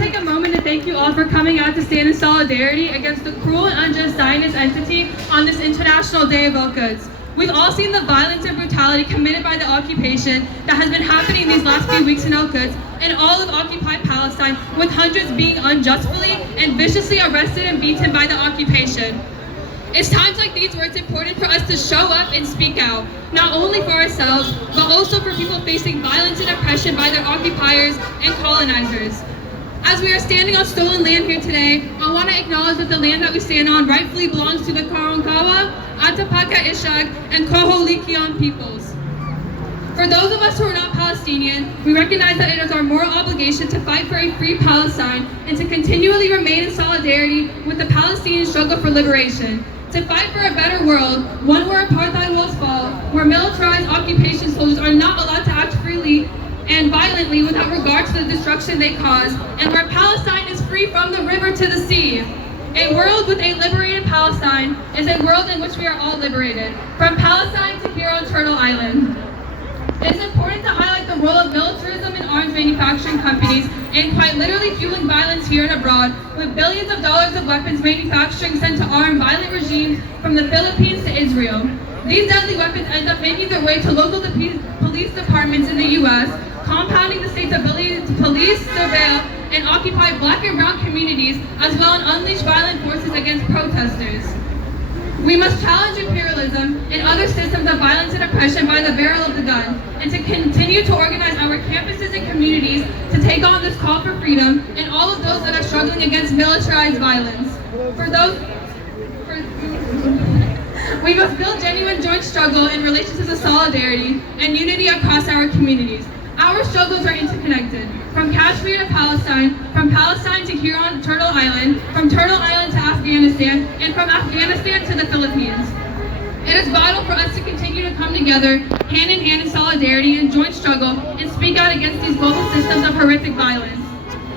take a moment to thank you all for coming out to stand in solidarity against the cruel and unjust Zionist entity on this International Day of All Goods. We've all seen the violence and brutality committed by the occupation that has been happening these last few weeks in Al Quds and all of occupied Palestine, with hundreds being unjustly and viciously arrested and beaten by the occupation. It's times like these where it's important for us to show up and speak out, not only for ourselves, but also for people facing violence and oppression by their occupiers and colonizers. As we are standing on stolen land here today, I want to acknowledge that the land that we stand on rightfully belongs to the Karankawa, Atapaka Ishak, and Koholikian peoples. For those of us who are not Palestinian, we recognize that it is our moral obligation to fight for a free Palestine and to continually remain in solidarity with the Palestinian struggle for liberation. To fight for a better world, one where apartheid walls fall, where militarized occupation soldiers are not allowed to act freely and violently without regard to the destruction they cause, and where Palestine is free from the river to the sea. A world with a liberated Palestine is a world in which we are all liberated, from Palestine to here on Turtle Island. It is important to highlight the role of militarism and arms manufacturing companies in quite literally fueling violence here and abroad, with billions of dollars of weapons manufacturing sent to arm violent regimes from the Philippines to Israel. These deadly weapons end up making their way to local police departments in the U.S., compounding the state's ability to police, surveil, and occupy black and brown communities, as well as unleash violent forces against protesters. We must challenge imperialism and other systems of violence and oppression by the barrel of the gun, and to continue to organize our campuses and communities to take on this call for freedom and all of those that are struggling against militarized violence. We must build genuine joint struggle in relation to the solidarity and unity across our communities. Our struggles are interconnected, from Kashmir to Palestine, from Palestine to here on Turtle Island, from Turtle Island to Afghanistan, and from Afghanistan to the Philippines. It is vital for us to continue to come together, hand in hand in solidarity and joint struggle, and speak out against these global systems of horrific violence.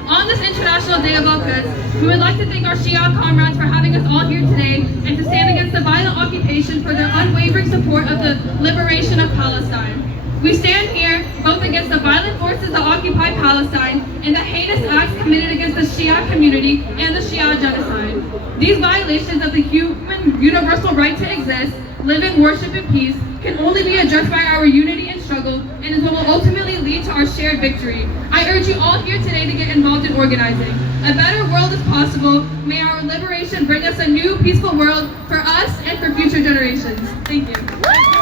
On this International Day of Al Quds, we would like to thank our Shia comrades for having us all here today and to stand against the violent occupation for their unwavering support of the liberation of Palestine. We stand here both against the violent forces that occupy Palestine and the heinous acts committed against the Shia community and the Shia genocide. These violations of the human universal right to exist, live in worship and peace can only be addressed by our unity and struggle, and is what will ultimately lead to our shared victory. I urge you all here today to get involved in organizing. A better world is possible. May our liberation bring us a new peaceful world for us and for future generations. Thank you.